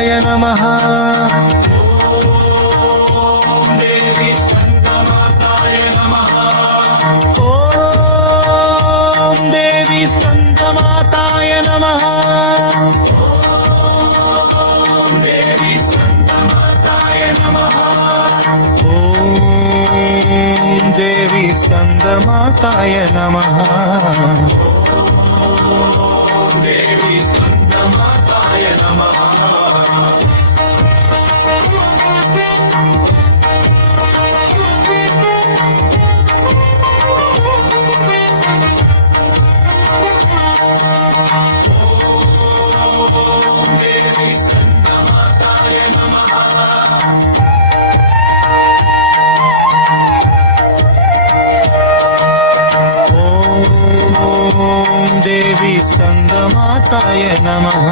स्कन्दमाताय नमः ॐ देवी स्कन्दमाताय नमः ॐ देवी स्कन्दमाताय नमः ॐ देवी स्कन्दमाताय नमः ॐ देवी स्कन्दमाताय नमः ॐ देवी स्कन्दमाताय नमः ॐ देवी स्कन्दमाताय नमः ॐ देवी स्कन्दमाताय नमः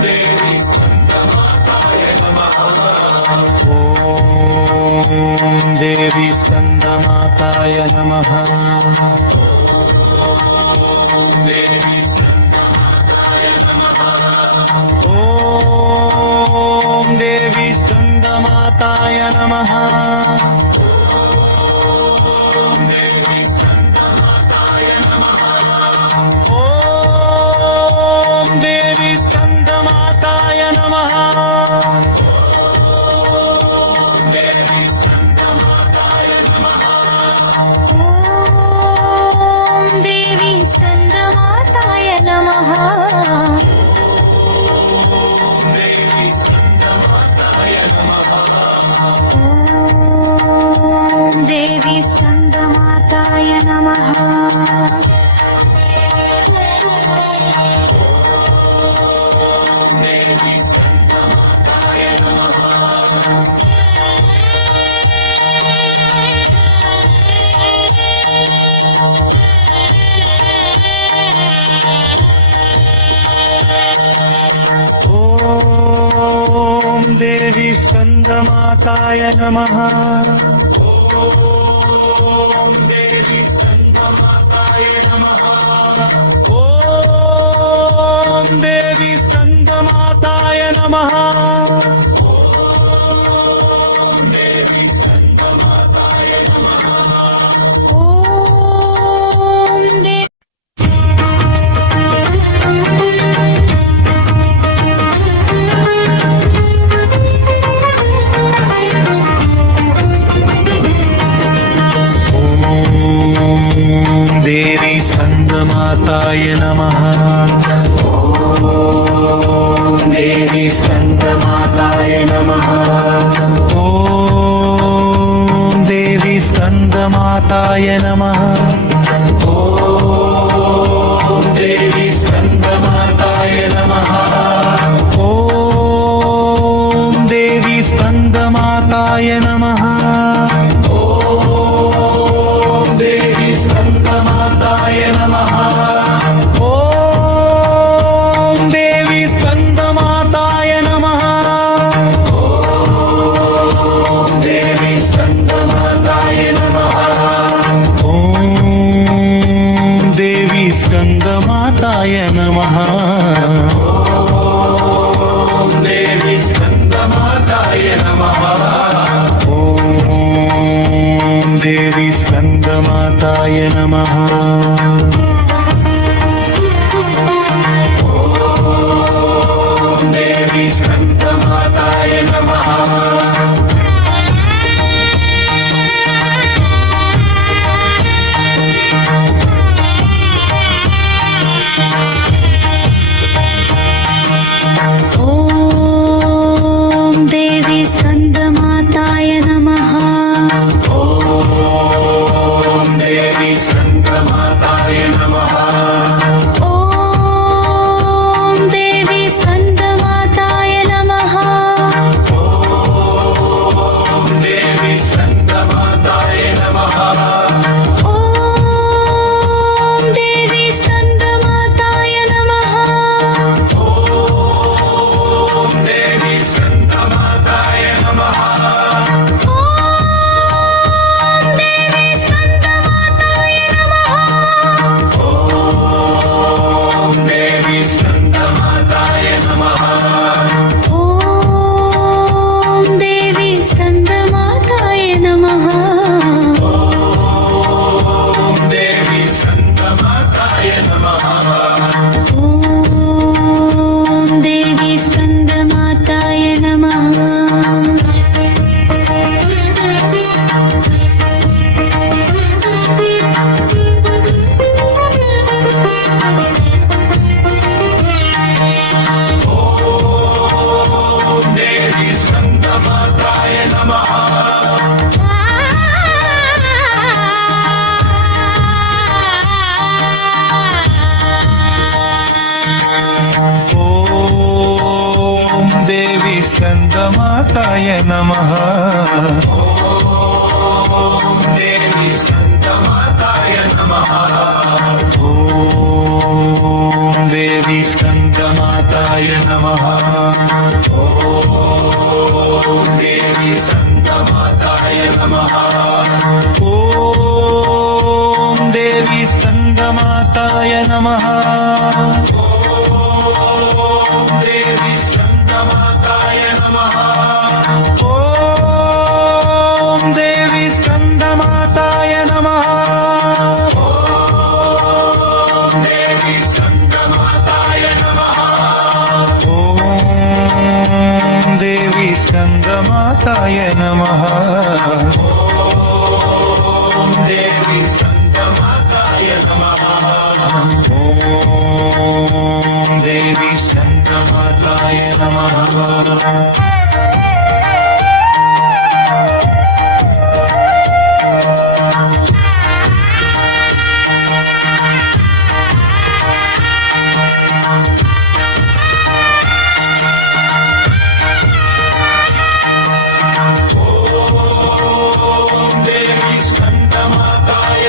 देवी स्कन्दमाताय नमः ॐ देवी स्कन्दमाताय नमः देवी स्कन्दमाताय नमः ॐ देवी स्कन्दमाताय नमः देवी स्कन्दमाताय नमः ॐ देवी स्कन्दमाताय नमः देवी स्कन्दमाताय नमः ॐ देवी स्कन्दमाताय नमः देवी स्कन्दमाताय नमः ॐ देवी स्कन्दमाताय नमः देवी स्कन्दमाताय नमः ॐ देवी स्कन्दमाताय नमः ॐ देवी स्कन्दमाताय नमः ॐ देवी स्कन्दमाताय नमः देवी स्कन्दमाताय नमः ॐ देवी ॐ देवी स्कन्दमाताय नमः देवी स्कन्दमाताय नमः ॐ देवी स्कन्दमाताय नमः देवी स्कन्दमाताय नमः ॐ देवी स्कन्दमाताय नमः देवी स्कन्दमाताय नमः ॐ देवी स्कन्दमाताय नमः देवी स्कन्दमाताय नमः ॐ देवी स्कन्दमाताय नमः देवी स्कन्दमाताय नमः ॐ देवी स्कन्दमाताय नमः देवी स्कन्दमाताय नमः ॐ देवी स्कन्दमाताय नमः ॐ देवी स्कन्दमाताय नमः स्कंदमाताय नमः ॐ देवी स्कन्दमाताय नमः ॐ देवी स्कंदमाताय नमः ॐ देवी स्कन्दमाताय नमः ॐ देवी स्कंदमाताय नमः ॐ देवी स्कन्दमाताय नमः ॐ देवी स्कंदमाताय नमः ॐ देवी स्कन्दमाताय नमः ॐ देवी स्कंदमाताय नमः ॐ देवी स्कन्दमाताय नमः ॐ देवी स्कंदमाताय नमः ॐ देवी स्कन्दमाताय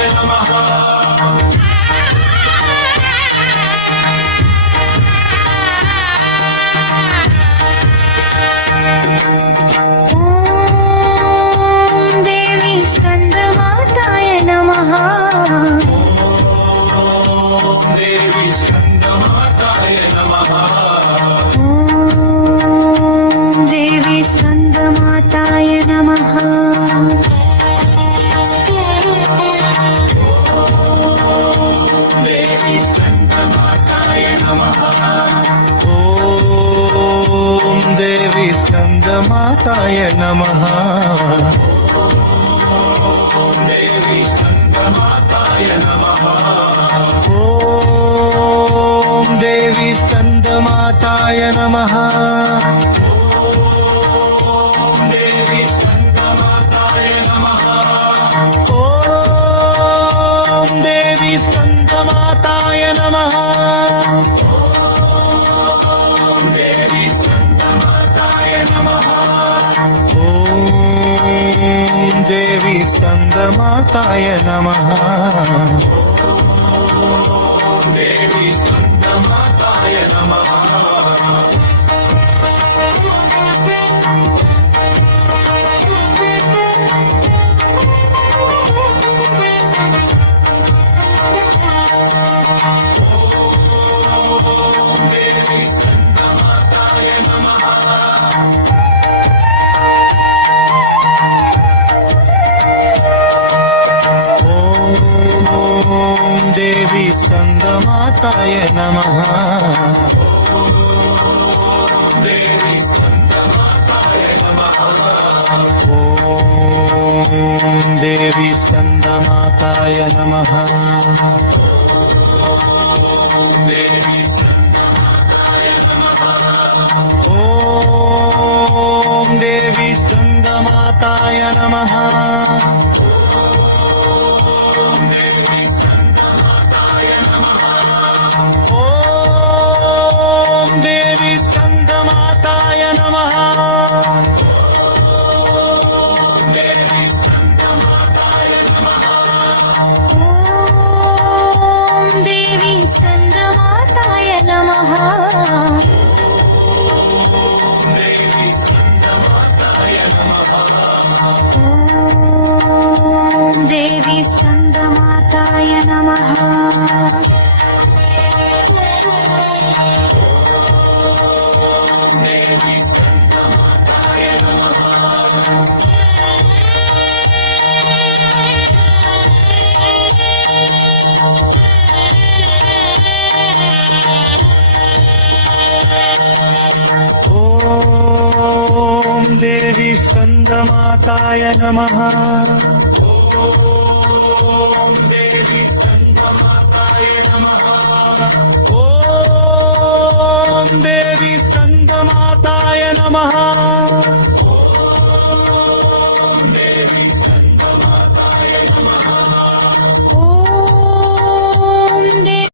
नमः ॐ देवी स्कन्दमाताय नमः ॐ देवी स्कन्दमाताय नमः ॐ देवी स्कन्दमाताय नमः देवी स्कन्दमाताय नमः ॐ देवी स्कंदमाताय नमः देवी स्कन्दमाताय नमः ॐ देवी स्कंदमाताय नमः देवी स्कन्दमाताय नमः ॐ देवी स्कंदमाताय नमः देवी स्कन्दमाताय नमः ॐ देवी स्कंदमाताय नमः देवी स्कन्दमाताय नमः देवी स्कन्दमाताय नमः ॐ देवी स्कंदमाताय नमः देवी स्कन्दमाताय नमः ॐ देवी स्कंदमाताय नमः देवी स्कन्दमाताय नमः ॐ देवी स्कंदमाताय नमः देवी स्कन्दमाताय नमः ॐ देवी स्कंदमाताय नमः देवी स्कन्दमाताय नमः ॐ देवी स्कन्दमाताय नमः देवी स्कन्दमाताय नमः ॐ देवी स्कन्दमाताय नमः देवी स्कन्दमाताय नमः ॐ देवी स्कंदमाताय नमः ॐ देवी स्कन्दमाताय नमः ॐ देवी स्कंदमाताय नमः देवी स्कन्दमाताय नमः ॐ देवी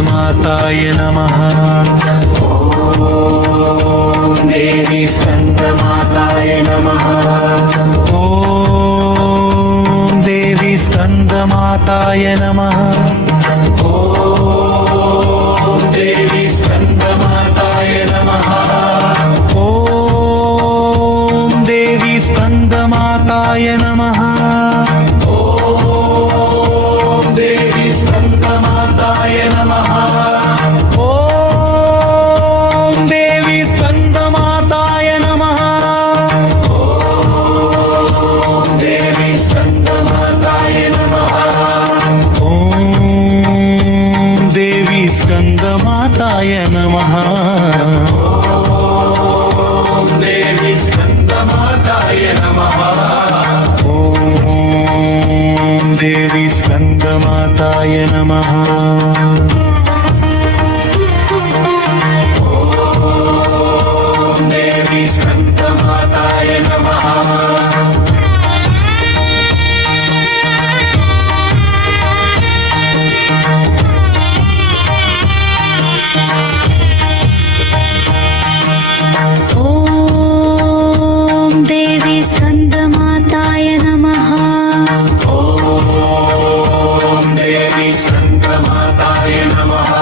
स्कंदमाताय नमः देवी स्कंदमाताय नमः ॐ देवी स्कंदमाताय नमः देवी स्कंदमाताय नमः ॐ देवी स्कंदमाताय नमः देवी स्कंदमाताय नमः ॐ देवी स्कंदमाताय नमः देवी स्कंदमाताय नमः ॐ देवी स्कंदमाताय नमः देवी स्कंदमाताय नमः ॐ देवी स्कंदमाताय नमः देवी स्कंदमाताय नमः ॐ देवी स्कंदमाताय नमः देवी स्कंदमाताय नमः ॐ देवी स्कंदमाताय नमः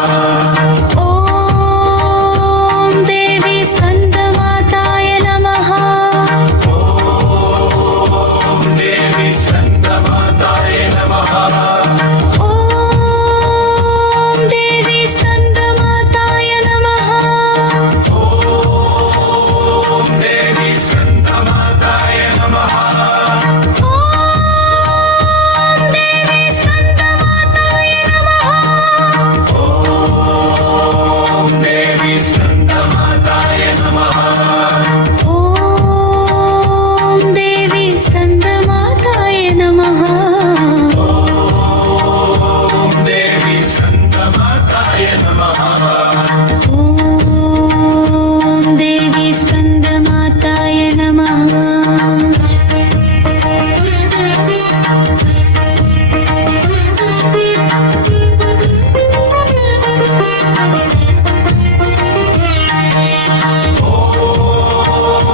देवी स्कंदमाताय नमः ॐ देवी स्कंदमाताय नमः देवी स्कंदमाताय नमः देवी स्कंदमाताय नमः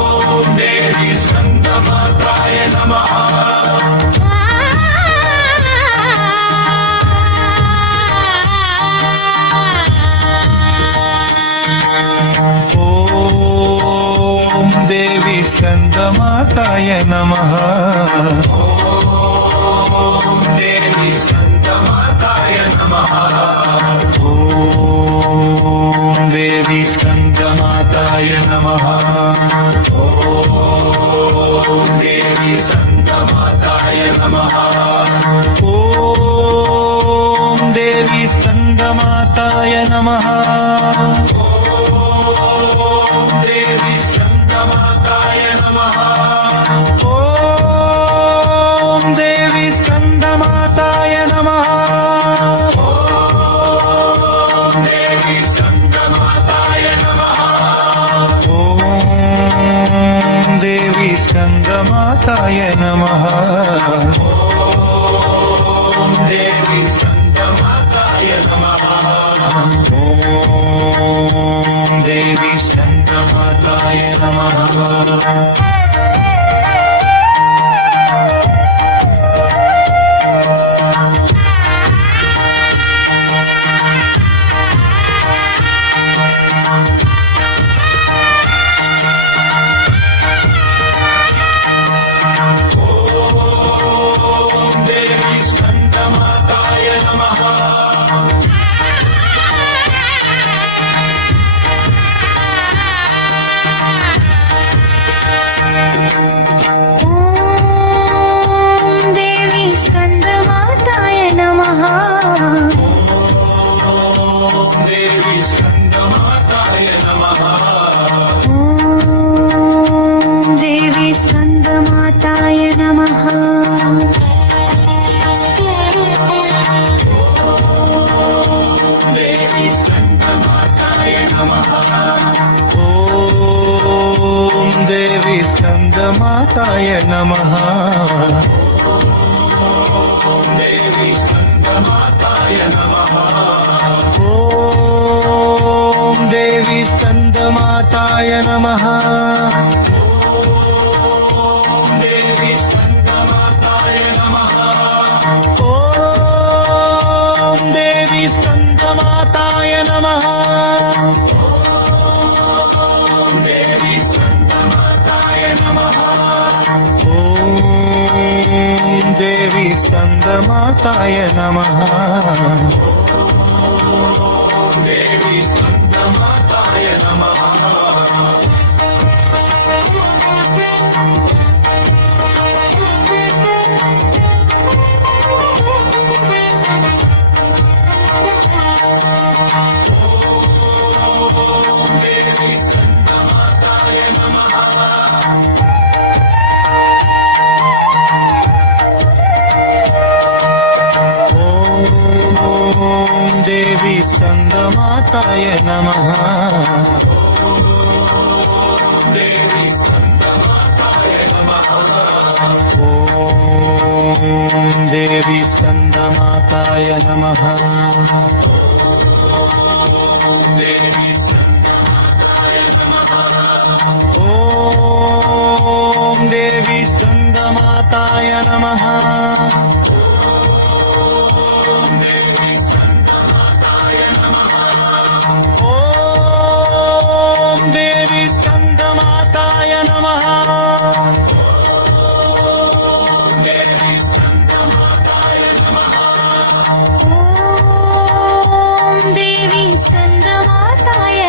ॐ देवी स्कंदमाताय नमः देवी स्कंदमाताय नमः ॐ देवी स्कंदमाताय नमः देवी स्कंदमाताय नमः ॐ देवी स्कंदमाताय नमः देवी स्कंदमाताय नमः ॐ देवी स्कंदमाताय नमः देवी स्कंदमाताय नमः ॐ देवी स्कंदमाताय नमः देवी स्कंदमाताय नमः ॐ देवी स्कंदमाताय नमः देवी स्कंदमाताय नमः ॐ देवी स्कंदमाताय नमः देवी स्कंदमाताय नमः ॐ देवी स्कंदमाताय नमः देवी स्कंदमाताय नमः ॐ देवी स्कंदमाताय नमः देवी स्कंदमाताय नमः ॐ देवी स्कंदमाताय नमः देवी स्कंदमाताय नमः ॐ देवी स्कंदमाताय नमः देवी स्कंदमाताय नमः ॐ स्कन्दमाताय नमः देवी स्कन्दमाताय नमः ॐ देवी स्कन्दमाताय नमः देवी स्कन्दमाताय नमः ॐ देवी स्कन्दमाताय नमः देवी स्कन्दमाताय नमः देवी स्कन्दमाताय नमः ॐ देवी स्कन्दमाताय नमः देवी स्कन्दमाताय नमः ॐ देवी स्कन्दमाताय नमः देवी स्कन्दमाताय नमः ॐ देवी स्कन्दमाताय नमः देवी स्कन्दमाताय नमः ॐ देवी स्कन्दमाताय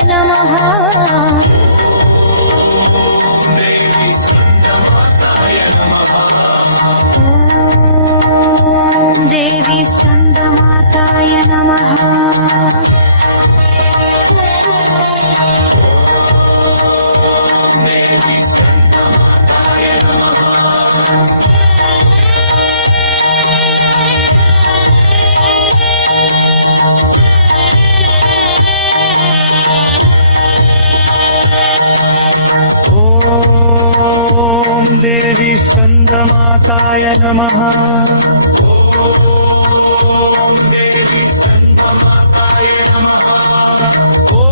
नमः देवी स्कन्दमाताय नमः ॐ देवी स्कन्दमाताय नमः देवी स्कन्दमाताय नमः ॐ देवी स्कन्दमाताय नमः देवी स्कन्दमाताय नमः ॐ देवी स्कन्दमाताय नमः ॐ देवी स्कन्दमाताय नमः ॐ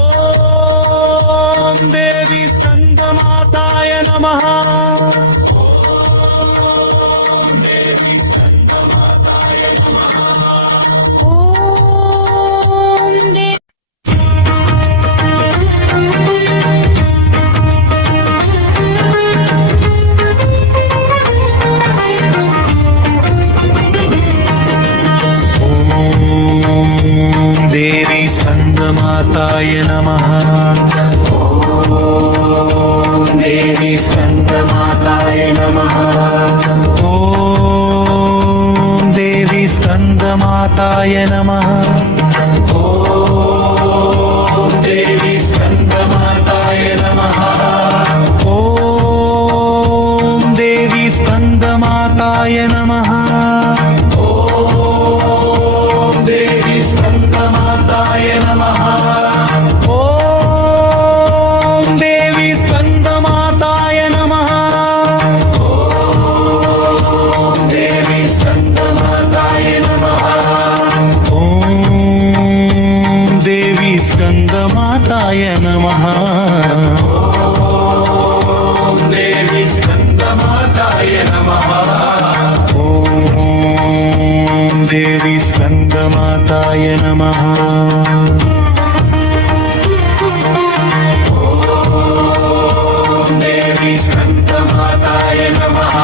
देवी स्कन्दमाताय नमः देवी स्कन्दमाताय नमः ॐ देवी ॐ देवी स्कन्दमाताय नमः देवी स्कन्दमाताय नमः ॐ देवी स्कन्दमाताय नमः देवी स्कन्दमाताय नमः ॐ देवी स्कन्दमाताय नमः देवी स्कन्दमाताय नमः ॐ देवी स्कन्दमाताय नमः देवी स्कन्दमाताय नमः ॐ देवी स्कन्दमाताय नमः देवी स्कन्दमाताय नमः ॐ देवी स्कन्दमाताय नमः देवी स्कन्दमाताय नमः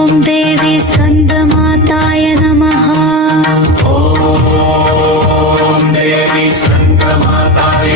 ॐ देवी स्कन्दमाताय नमः देवी स्कन्दमाताय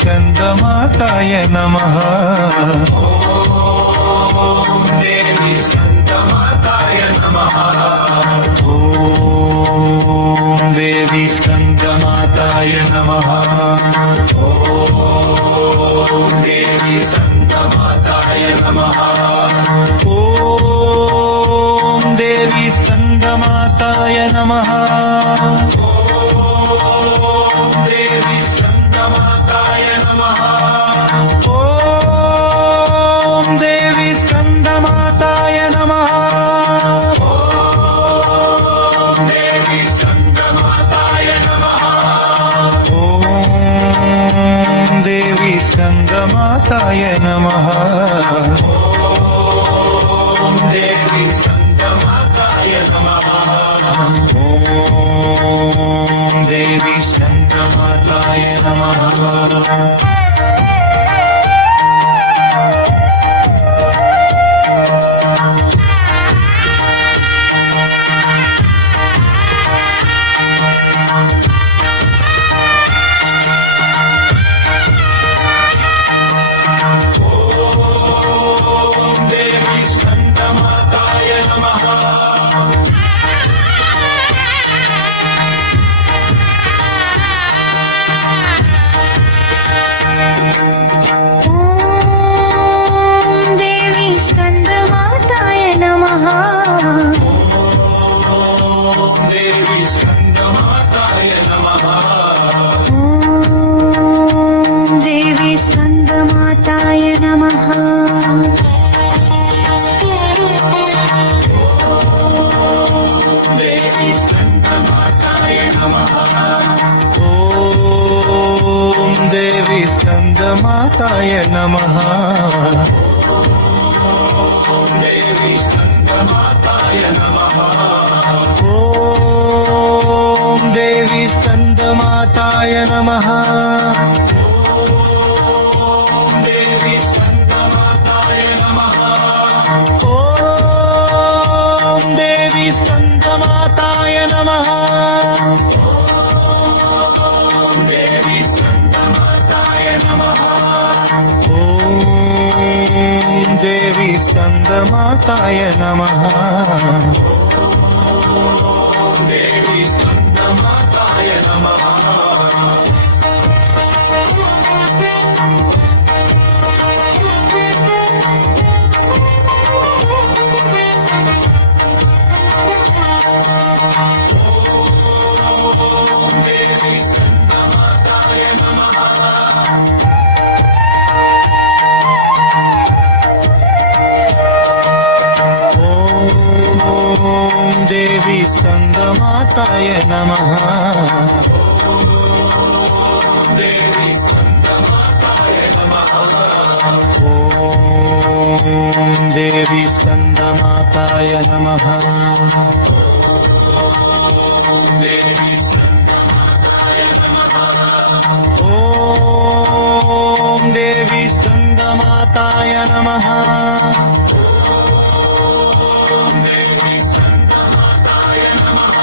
स्कंदमाताय नमः ॐ देवी स्कन्दमाताय नमः ॐ देवी स्कंदमाताय नमः ॐ देवी स्कन्दमाताय नमः ॐ देवी स्कंदमाताय नमः ॐ देवी स्कन्दमाताय नमः ॐ देवी स्कंदमाताय नमः ॐ देवी स्कन्दमाताय नमः ॐ देवी स्कंदमाताय नमः ॐ देवी स्कन्दमाताय नमः ॐ देवी स्कंदमाताय नमः ॐ देवी स्कन्दमाताय नमः ॐ देवी स्कन्दमाताय नमः ॐ देवी स्कन्दमाताय नमः ॐ देवी स्कन्दमाताय नमः देवी स्कन्दमाताय नमः ॐ देवी स्कंदमाताय नमः देवी स्कन्दमाताय नमः ॐ देवी स्कंदमाताय नमः देवी स्कन्दमाताय नमः ॐ देवी स्कंदमाताय नमः देवी स्कन्दमाताय नमः ॐ देवी स्कंदमाताय नमः देवी स्कन्दमाताय नमः देवी स्कन्दमाताय नमः ॐ देवी स्कंदमाताय नमः देवी स्कन्दमाताय नमः ॐ देवी स्कंदमाताय नमः देवी स्कन्दमाताय नमः ॐ देवी स्कंदमाताय नमः देवी स्कन्दमाताय नमः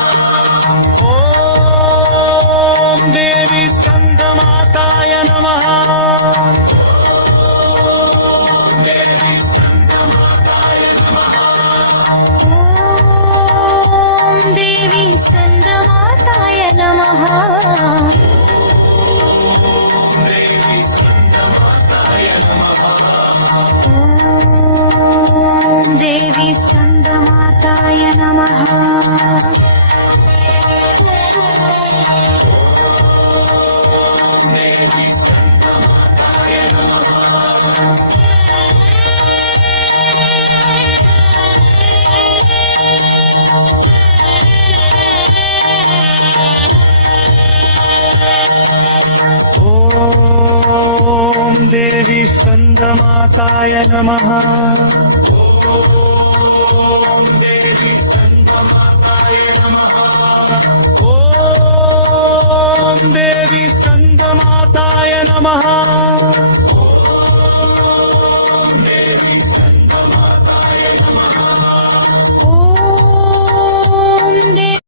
ॐ देवी स्कंदमाताय नमः देवी स्कन्दमाताय नमः ॐ देवी स्कन्दमाताय नमः देवी स्कन्दमाताय नमः ॐ देवी स्कन्दमाताय नमः देवी स्कन्दमाताय नमः ॐ देवी स्कंदमाताय नमः ॐ देवी स्कन्दमाताय नमः ॐ देवी स्कंदमाताय नमः